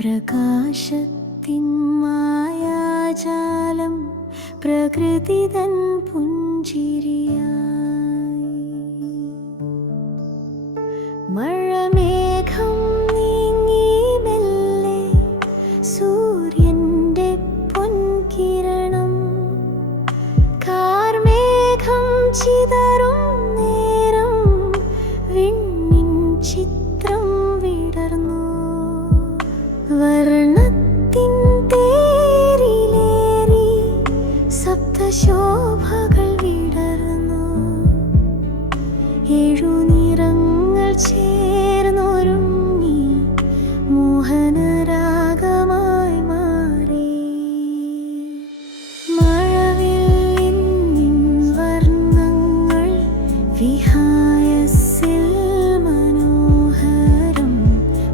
പ്രകാശത്തിൻ മായാജാലം പ്രകൃതി തൻ പുഞ്ചിരിയായി. മഴമേഘം മോഹനരാഗമായി മാറി. മഴവില്ലിൻ വർണങ്ങൾ വിഹായസിൽ മനോഹരം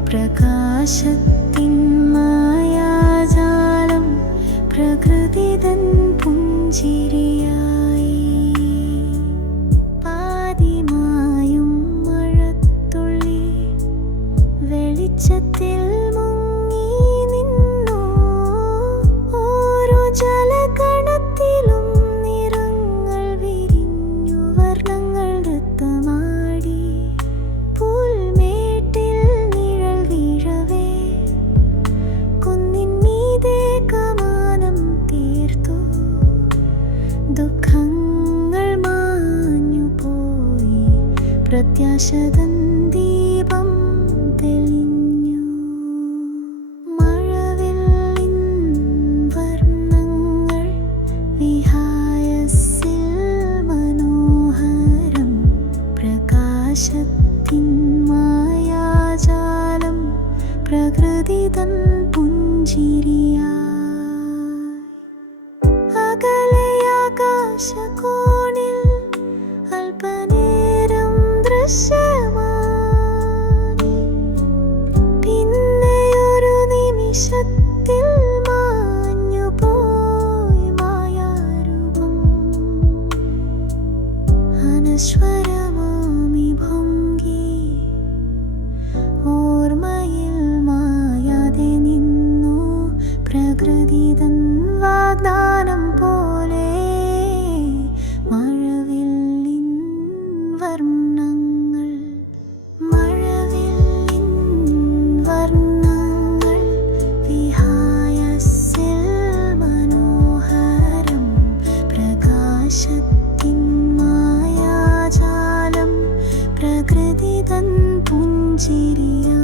പ്രകാശത്തിൻ മായാജാലം പ്രകൃതി തൻ പുഞ്ചിരിയായി. ദുഃഖങ്ങൾ മാഞ്ഞു പോയി. പ്രത്യാശതൻ ദീപം തെളിഞ്ഞു. മഴവില്ലിൻ വർണങ്ങൾ വിഹായസിൽ മനോഹരം പ്രകാശത്തിൻ മായാജാലം പ്രകൃതി തൻ പുഞ്ചിരിയായി. അകലെ ദൃശ്യമായി പിന്നെയൊരു നിമിഷത്തിൽ മാഞ്ഞുപോയി മായാരൂപം. അനശ്വരമാമി ചിരിയ